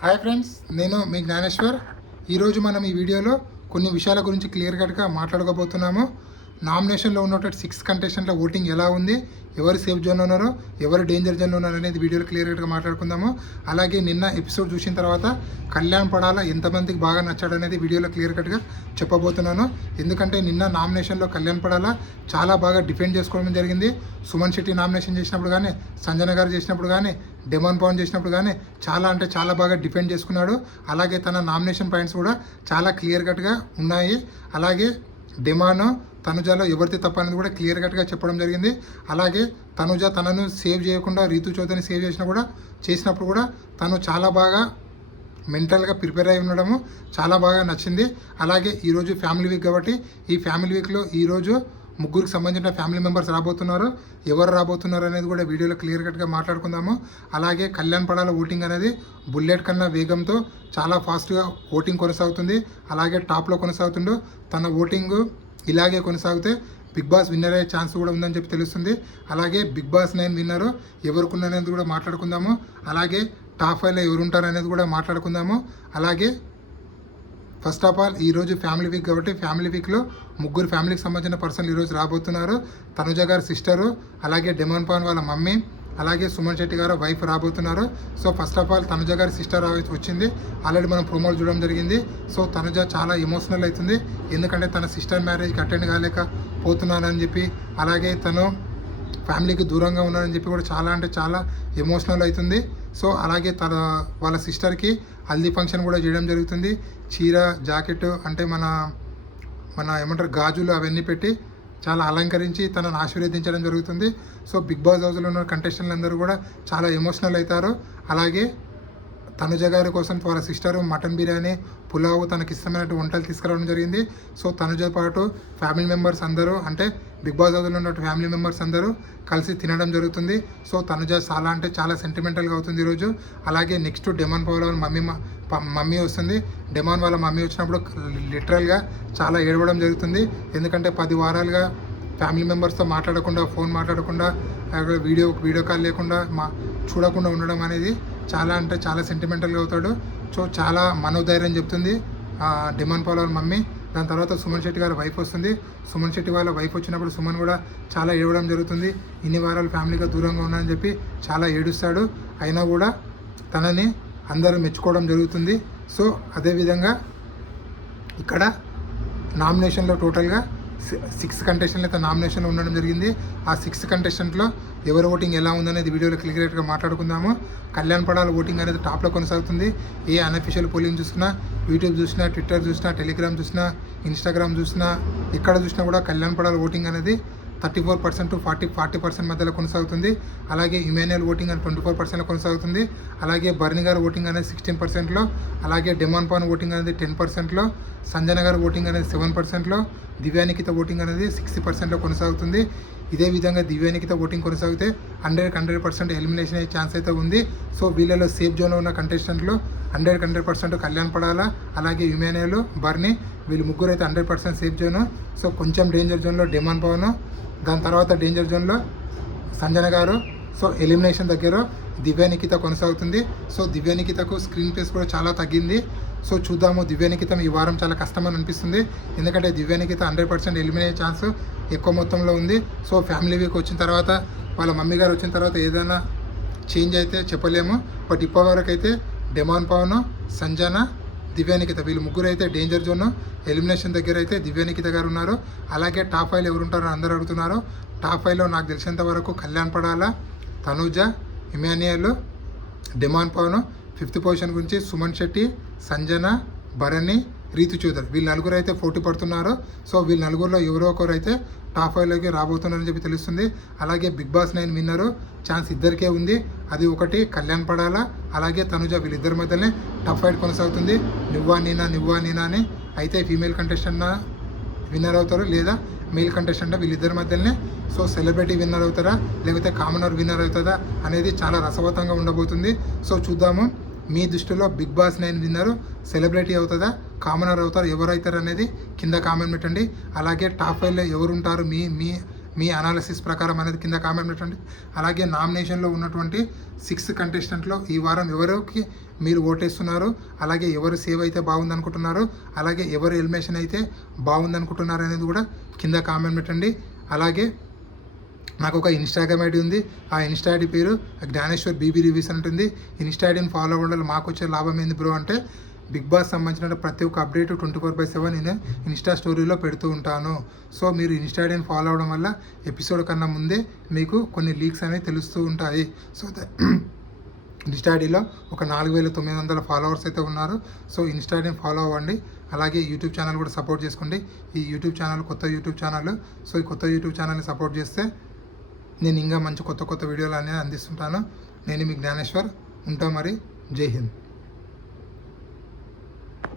Hi friends, నేను మీ జ్ఞానేశ్వర్. ఈరోజు మనం ఈ వీడియోలో కొన్ని విషయాల గురించి క్లియర్ కట్గా మాట్లాడుకోబోతున్నాము. నామినేషన్లో ఉన్నటువంటి 6 కంటెస్టెంట్ల ఓటింగ్ ఎలా ఉంది, ఎవరు సేఫ్ జోన్లో ఉన్నారో, ఎవరు డేంజర్ జోన్లో ఉన్నారో అనేది వీడియోలో క్లియర్ కట్గా మాట్లాడుకుందాము. అలాగే నిన్న ఎపిసోడ్ చూసిన తర్వాత కళ్యాణ్ పడాల ఎంతమందికి బాగా నచ్చాడు అనేది వీడియోలో క్లియర్ కట్గా చెప్పబోతున్నాను. ఎందుకంటే నిన్న నామినేషన్లో కళ్యాణ్ పడాల చాలా బాగా డిఫెండ్ చేసుకోవడం జరిగింది. సుమన్ శెట్టి నామినేషన్ చేసినప్పుడు కానీ, సంజన గారు చేసినప్పుడు కానీ, డెమాన్ పవన్ చేసినప్పుడు కానీ చాలా బాగా డిఫెండ్ చేసుకున్నాడు. అలాగే తన నామినేషన్ పాయింట్స్ కూడా చాలా క్లియర్ కట్గా ఉన్నాయి. అలాగే డెమాన్ తనుజాలో ఎవరిది తప్ప అనేది కూడా క్లియర్ కట్గా చెప్పడం జరిగింది. అలాగే తనుజ తనను సేవ్ చేయకుండా రీతు చౌదరిని సేవ్ చేసినప్పుడు కూడా తను చాలా బాగా మెంటల్గా ప్రిపేర్ అయి ఉండడము చాలా బాగా నచ్చింది. అలాగే ఈరోజు ఫ్యామిలీ వీక్ కాబట్టి ఈ ఫ్యామిలీ వీక్లో ఈరోజు ముగ్గురికి సంబంధించిన ఫ్యామిలీ మెంబర్స్ రాబోతున్నారు. ఎవరు రాబోతున్నారు అనేది కూడా వీడియోలో క్లియర్ కట్గా మాట్లాడుకుందాము. అలాగే కళ్యాణ్ పడాల ఓటింగ్ అనేది బుల్లెట్ కన్నా వేగంతో చాలా ఫాస్ట్గా ఓటింగ్ కొనసాగుతుంది. అలాగే టాప్లో కొనసాగుతుండో తన ఓటింగ్ ఇలాగే కొనసాగితే బిగ్ బాస్ విన్నర్ అయ్యే ఛాన్స్ కూడా ఉందని చెప్పి తెలుస్తుంది. అలాగే బిగ్ బాస్ 9 విన్నరు ఎవరుకున్నది కూడా మాట్లాడుకుందాము. అలాగే టాప్ 5లో ఎవరు ఉంటారు అనేది కూడా మాట్లాడుకుందాము. అలాగే ఫస్ట్ ఆఫ్ ఆల్ ఈరోజు ఫ్యామిలీ వీక్ కాబట్టి ఫ్యామిలీ వీక్లో ముగ్గురు ఫ్యామిలీకి సంబంధించిన పర్సన్లు ఈరోజు రాబోతున్నారు. తనుజ గారి సిస్టరు, అలాగే డెమాన్ పవన్ వాళ్ళ మమ్మీ, అలాగే సుమన్ శెట్టి గారు వైఫ్ రాబోతున్నారు. So first of all Tanuja గారి సిస్టర్ వచ్చింది. ఆల్రెడీ మనం ప్రోమోలు చూడడం జరిగింది. సో తనుజ చాలా ఎమోషనల్ అవుతుంది. ఎందుకంటే తన సిస్టర్ మ్యారేజ్కి అటెండ్ కాలేకపోతున్నానని చెప్పి, అలాగే తను ఫ్యామిలీకి దూరంగా ఉన్నానని చెప్పి కూడా చాలా ఎమోషనల్ అవుతుంది. సో అలాగే వాళ్ళ సిస్టర్కి హల్దీ ఫంక్షన్ కూడా చేయడం జరుగుతుంది. చీర, జాకెట్ అంటే మన ఏమంటారు గాజులు అవన్నీ పెట్టి చాలా అలంకరించి తనను ఆశీర్వదించడం జరుగుతుంది. సో బిగ్ బాస్ హౌస్లో ఉన్న కంటెస్టెంట్లు అందరూ కూడా చాలా ఎమోషనల్ అవుతారు. అలాగే తనుజ గారి కోసం వాళ్ళ సిస్టరు మటన్ బిర్యానీ, పులావు, తనకి ఇష్టమైనట్టు వంటలు తీసుకురావడం జరిగింది. సో తనుజతో పాటు ఫ్యామిలీ మెంబర్స్ అందరూ అంటే బిగ్ బాస్ హౌస్లో ఉన్న ఫ్యామిలీ మెంబర్స్ అందరూ కలిసి తినడం జరుగుతుంది. సో తనుజ చాలా సెంటిమెంటల్గా అవుతుంది ఈరోజు. అలాగే నెక్స్ట్ డెమాన్ పవన్ వాళ్ళ మమ్మీ వస్తుంది. డెమాన్ వాళ్ళ మమ్మీ వచ్చినప్పుడు లిటరల్గా చాలా ఏడవడం జరుగుతుంది. ఎందుకంటే 10 వారాలుగా ఫ్యామిలీ మెంబర్స్తో మాట్లాడకుండా, ఫోన్ మాట్లాడకుండా, వీడియో కాల్ లేకుండా చూడకుండా ఉండడం అనేది చాలా సెంటిమెంటల్గా అవుతాడు. సో చాలా మనోధైర్యం చెప్తుంది డెమాన్ పవన్ వాళ్ళ మమ్మీ. దాని తర్వాత సుమన్ శెట్టి గారి వైఫ్ వస్తుంది. సుమన్ శెట్టి వాళ్ళ వైఫ్ వచ్చినప్పుడు సుమన్ కూడా చాలా ఏడవడం జరుగుతుంది. ఇన్ని వారాలు ఫ్యామిలీగా దూరంగా ఉన్నానని చెప్పి చాలా ఏడుస్తాడు. అయినా కూడా తనని అందరూ మెచ్చుకోవడం జరుగుతుంది. సో అదేవిధంగా ఇక్కడ నామినేషన్లో టోటల్గా 6 కంటెస్టెంట్లు అయితే నామినేషన్లో ఉండడం జరిగింది. ఆ 6 కంటెస్టెంట్లో ఎవరి ఓటింగ్ ఎలా ఉందనేది వీడియోలో క్లియర్గా మాట్లాడుకుందాము. కళ్యాణ్ పడాల ఓటింగ్ అనేది టాప్లో కొనసాగుతుంది. ఏ అన్అఫీషియల్ పోలింగ్ చూసినా, యూట్యూబ్ చూసినా, ట్విట్టర్ చూసినా, టెలిగ్రామ్ చూసినా, ఇన్స్టాగ్రామ్ చూసినా, ఎక్కడ చూసినా కూడా కళ్యాణ్ పడాల ఓటింగ్ అనేది 34% to 40% మధ్యలో కొనసాగుతుంది. అలాగే ఇమాన్యుయల్ ఓటింగ్ అనేది 24%లో కొనసాగుతుంది. అలాగే బర్ని గారి ఓటింగ్ అనేది 16%లో, అలాగే డెమాన్ పవన్ ఓటింగ్ అనేది 10%లో, సంజన గారి ఓటింగ్ అనేది 7%లో, దివ్యానికిత ఓటింగ్ అనేది 60%లో కొనసాగుతుంది. ఇదే విధంగా దివ్యానికిత ఓటింగ్ కొనసాగితే 100% ఎలిమినేషన్ అయ్యే ఛాన్స్ అయితే ఉంది. సో వీళ్ళలో సేఫ్ జోన్లో ఉన్న కంటెస్టెంట్లు 100% కళ్యాణ్ పడాల, అలాగే ఇమాన్యుయల్, బర్ని, వీళ్ళు ముగ్గురు అయితే 100% సేఫ్ జోను. సో కొంచెం డేంజర్ జోన్లో డెమాన్ పవన్, దాని తర్వాత డేంజర్ జోన్లో సంజన గారు. సో ఎలిమినేషన్ దగ్గర దివ్యానికిత కొనసాగుతుంది. సో దివ్యానికితకు స్క్రీన్ ప్లేస్ కూడా చాలా తగ్గింది. సో చూద్దాము, దివ్యానికిత ఈ వారం చాలా కష్టమని అనిపిస్తుంది. ఎందుకంటే దివ్యానికిత 100% ఎలిమినేట్ అయ్యే ఛాన్స్ ఎక్కువ మొత్తంలో ఉంది. సో ఫ్యామిలీ వీక్ వచ్చిన తర్వాత, వాళ్ళ మమ్మీ గారు వచ్చిన తర్వాత ఏదైనా చేంజ్ అయితే చెప్పలేము. బట్ ఇప్పటివరకు అయితే డెమాన్ పవన్, సంజన, దివ్యానికిత వీళ్ళు ముగ్గురు అయితే డేంజర్ జోన్. ఎలిమినేషన్ దగ్గర అయితే దివ్యానికిత గారు ఉన్నారు. అలాగే టాప్ 5లో ఎవరు ఉంటారో అందరూ అడుగుతున్నారు. టాప్ 5లో నాకు తెలిసినంత వరకు Kalyan Padala, Tanuja, Emmanuel, Demon Pavan, 5th position గురించి సుమన్ శెట్టి, సంజన, భరణి, రీతు చౌదరి వీళ్ళు నలుగురు అయితే పోటీ పడుతున్నారు. సో వీళ్ళ నలుగురిలో ఎవరో ఒకరు అయితే టాప్ 5లోకి రాబోతున్నారని చెప్పి తెలుస్తుంది. అలాగే బిగ్ బాస్ 9 విన్నరు ఛాన్స్ ఇద్దరికే ఉంది. అది ఒకటి కళ్యాణ్ పడాల, అలాగే తనుజ. వీళ్ళిద్దరి మధ్యనే టఫ్ ఫైట్ కొనసాగుతుంది. నువ్వా నేనా అని. అయితే ఫీమేల్ కంటెస్టెంట్ విన్నర్ అవుతారు లేదా మేల్ కంటెస్టెంట్, వీళ్ళిద్దరి మధ్యనే. సో సెలబ్రిటీ విన్నర్ అవుతారా లేకపోతే కామనర్ విన్నర్ అవుతుందా అనేది చాలా రసవత్తంగా ఉండబోతుంది. సో చూద్దాము, మీ దృష్టిలో బిగ్ బాస్ 9 విన్నరు సెలబ్రిటీ అవుతుందా, కామనర్ అవుతారు, ఎవరు అవుతారు అనేది కింద కామెంట్ పెట్టండి. అలాగే టాప్ 5లో ఎవరు ఉంటారు మీ అనాలిసిస్ ప్రకారం అనేది కింద కామెంట్ పెట్టండి. అలాగే నామినేషన్లో ఉన్నటువంటి 6 కంటెస్టెంట్లో ఈ వారం ఎవరికి మీరు ఓటేస్తున్నారు, అలాగే ఎవరు సేవ్ అయితే బాగుందనుకుంటున్నారు, అలాగే ఎవరు ఎలిమినేషన్ అయితే బాగుందనుకుంటున్నారు అనేది కూడా కింద కామెంట్ పెట్టండి. అలాగే నాకు ఒక ఇన్స్టాగ్రామ్ ఐడి ఉంది. ఆ ఇన్స్టా ఐడి పేరు జ్ఞానేశ్వర్ బీబీ రివ్యూస్ ఉంటుంది. ఇన్స్టా ఐడిని ఫాలో అవ్వడం వల్ల మాకు వచ్చే లాభం ఏంది బ్రో అంటే, బిగ్ బాస్ సంబంధించిన ప్రతి ఒక్క అప్డేట్ 24/7 నేను ఇన్స్టా స్టోరీలో పెడుతూ ఉంటాను. సో మీరు ఇన్స్టా ఐడిని ఫాలో అవ్వడం వల్ల ఎపిసోడ్ కన్నా ముందే మీకు కొన్ని లీక్స్ అనేవి తెలుస్తూ ఉంటాయి. సో ఇన్స్టా ఐడిలో ఒక 4,900 ఫాలోవర్స్ అయితే ఉన్నారు. సో ఇన్స్టా ఐడిని ఫాలో అవ్వండి. అలాగే యూట్యూబ్ ఛానల్ కూడా సపోర్ట్ చేసుకోండి. ఈ యూట్యూబ్ ఛానల్ కొత్త యూట్యూబ్ ఛానల్. సో ఈ కొత్త యూట్యూబ్ ఛానల్ని సపోర్ట్ చేస్తే నేను ఇంకా మంచి కొత్త వీడియోలు అనేది అందిస్తుంటాను. నేను మీ జ్ఞానేశ్వర్ ఉంటా. మరి జై హింద్.